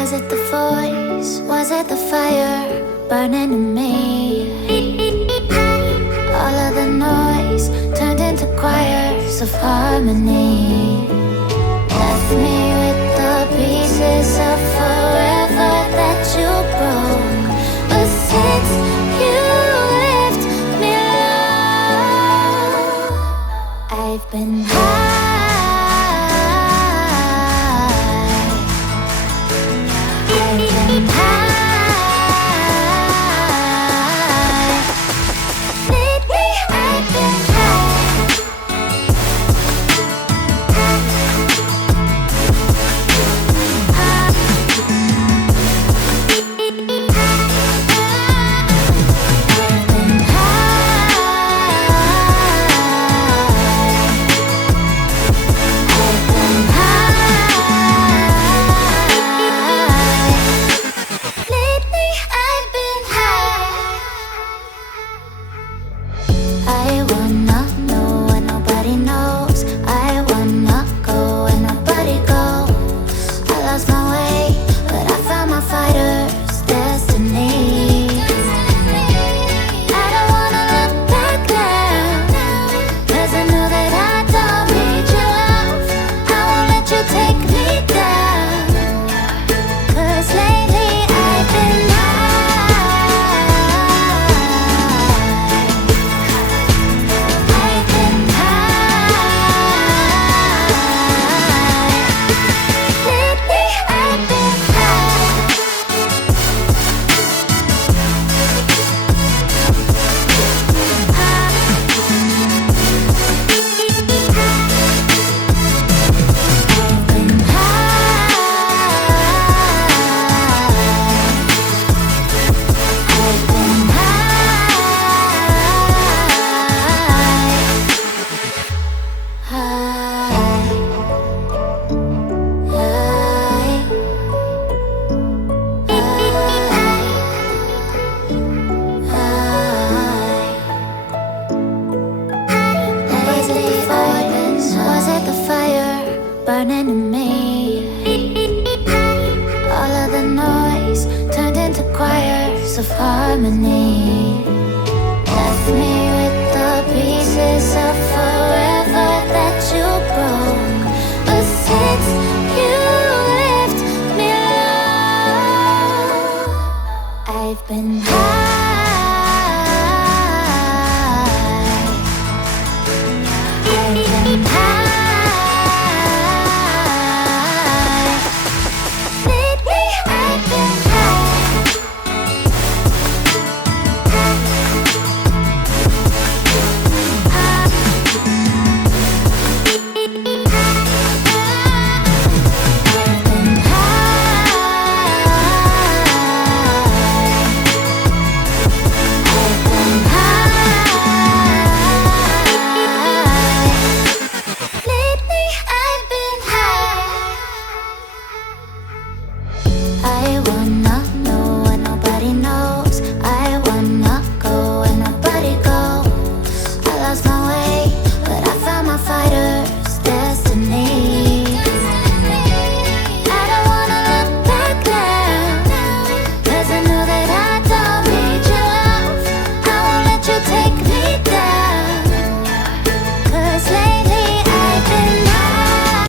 Was it the voice? Was it the fire burning in me? All of the noise turned into choirs of harmony. Left me with the pieces of forever that you broke. But since you left me alone, I've been high. Burning in me. All of the noise turned into choirs of harmony. Left me with the pieces of forever